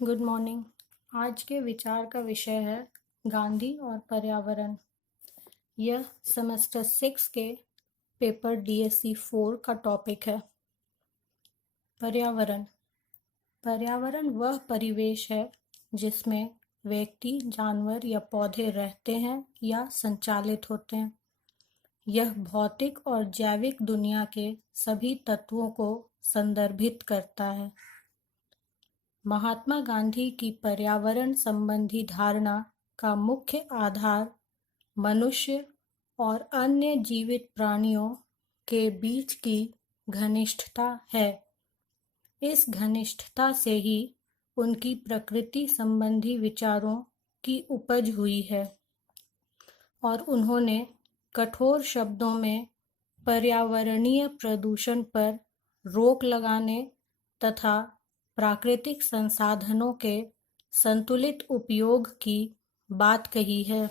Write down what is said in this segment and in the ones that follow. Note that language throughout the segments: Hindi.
Good morning. आज के विचार का विषय है गांधी और पर्यावरण। यह सेमेस्टर 6 के पेपर DSC 4 का टॉपिक है। पर्यावरण पर्यावरण वह परिवेश है जिसमें व्यक्ति, जानवर या पौधे रहते हैं या संचालित होते हैं। यह भौतिक और जैविक दुनिया के सभी तत्वों को संदर्भित करता है। महात्मा गांधी की पर्यावरण संबंधी धारणा का मुख्य आधार मनुष्य और अन्य जीवित प्राणियों के बीच की घनिष्ठता है। इस घनिष्ठता से ही उनकी प्रकृति संबंधी विचारों की उपज हुई है और उन्होंने कठोर शब्दों में पर्यावरणीय प्रदूषण पर रोक लगाने तथा प्राकृतिक संसाधनों के संतुलित उपयोग की बात कही है।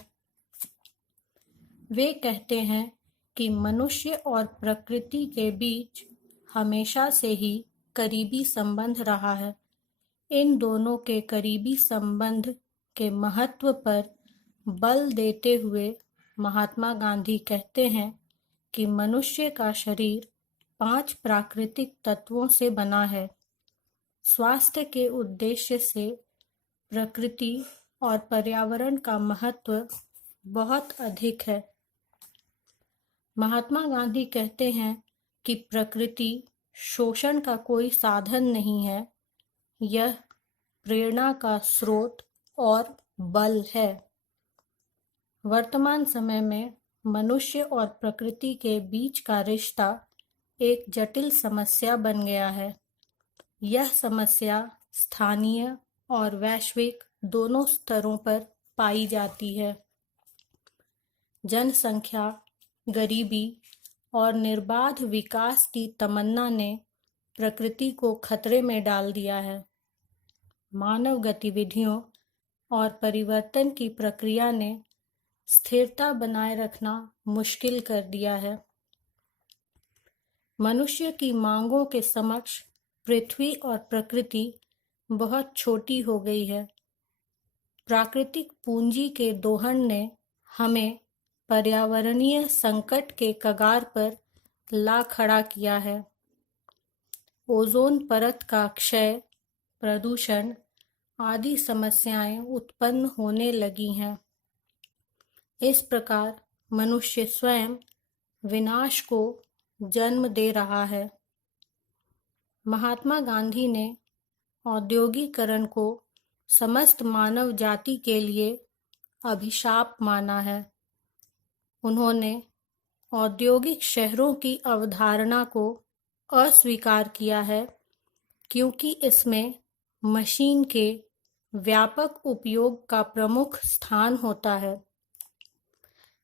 वे कहते हैं कि मनुष्य और प्रकृति के बीच हमेशा से ही करीबी संबंध रहा है। इन दोनों के करीबी संबंध के महत्व पर बल देते हुए महात्मा गांधी कहते हैं कि मनुष्य का शरीर 5 प्राकृतिक तत्वों से बना है। स्वास्थ्य के उद्देश्य से प्रकृति और पर्यावरण का महत्व बहुत अधिक है। महात्मा गांधी कहते हैं कि प्रकृति शोषण का कोई साधन नहीं है, यह प्रेरणा का स्रोत और बल है। वर्तमान समय में मनुष्य और प्रकृति के बीच का रिश्ता एक जटिल समस्या बन गया है। यह समस्या स्थानीय और वैश्विक दोनों स्तरों पर पाई जाती है। जनसंख्या, गरीबी और निर्बाध विकास की तमन्ना ने प्रकृति को खतरे में डाल दिया है। मानव गतिविधियों और परिवर्तन की प्रक्रिया ने स्थिरता बनाए रखना मुश्किल कर दिया है। मनुष्य की मांगों के समक्ष पृथ्वी और प्रकृति बहुत छोटी हो गई है। प्राकृतिक पूंजी के दोहन ने हमें पर्यावरणीय संकट के कगार पर ला खड़ा किया है। ओजोन परत का क्षय, प्रदूषण आदि समस्याएं उत्पन्न होने लगी हैं। इस प्रकार मनुष्य स्वयं विनाश को जन्म दे रहा है। महात्मा गांधी ने औद्योगिकरण को समस्त मानव जाति के लिए अभिशाप माना है। उन्होंने औद्योगिक शहरों की अवधारणा को अस्वीकार किया है क्योंकि इसमें मशीन के व्यापक उपयोग का प्रमुख स्थान होता है।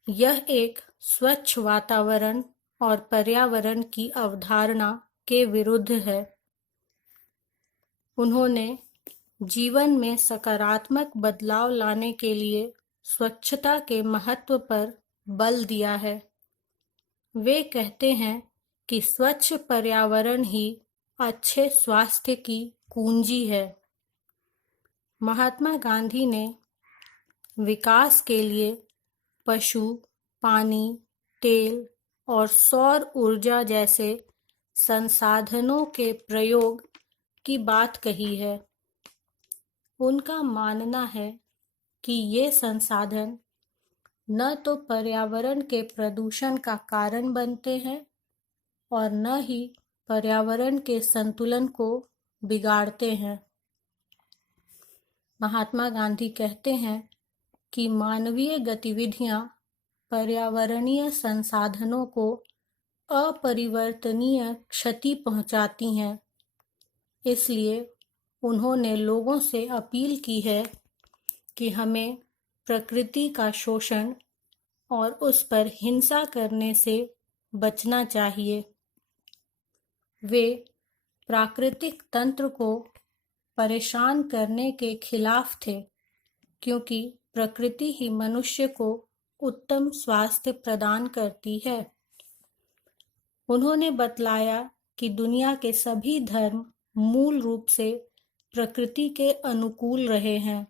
यह एक स्वच्छ वातावरण और पर्यावरण की अवधारणा के विरुद्ध है। उन्होंने जीवन में सकारात्मक बदलाव लाने के लिए स्वच्छता के महत्व पर बल दिया है। वे कहते हैं कि स्वच्छ पर्यावरण ही अच्छे स्वास्थ्य की कुंजी है। महात्मा गांधी ने विकास के लिए पशु, पानी, तेल और सौर ऊर्जा जैसे संसाधनों के प्रयोग की बात कही है। उनका मानना है कि ये संसाधन न तो पर्यावरण के प्रदूषण का कारण बनते हैं और न ही पर्यावरण के संतुलन को बिगाड़ते हैं। महात्मा गांधी कहते हैं कि मानवीय गतिविधियां पर्यावरणीय संसाधनों को अपरिवर्तनीय क्षति पहुंचाती हैं। इसलिए उन्होंने लोगों से अपील की है कि हमें प्रकृति का शोषण और उस पर हिंसा करने से बचना चाहिए। वे प्राकृतिक तंत्र को परेशान करने के खिलाफ थे क्योंकि प्रकृति ही मनुष्य को उत्तम स्वास्थ्य प्रदान करती है। उन्होंने बतलाया कि दुनिया के सभी धर्म मूल रूप से प्रकृति के अनुकूल रहे हैं।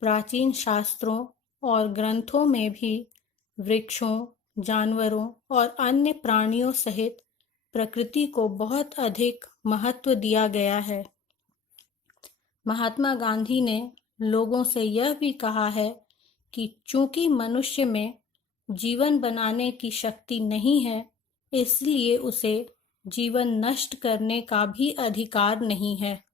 प्राचीन शास्त्रों और ग्रंथों में भी वृक्षों, जानवरों और अन्य प्राणियों सहित प्रकृति को बहुत अधिक महत्व दिया गया है। महात्मा गांधी ने लोगों से यह भी कहा है कि चूंकि मनुष्य में जीवन बनाने की शक्ति नहीं है, इसलिए उसे जीवन नष्ट करने का भी अधिकार नहीं है।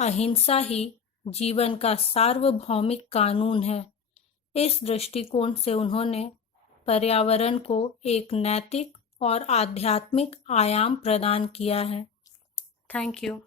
अहिंसा ही जीवन का सार्वभौमिक कानून है। इस दृष्टिकोण से उन्होंने पर्यावरण को एक नैतिक और आध्यात्मिक आयाम प्रदान किया है। Thank you.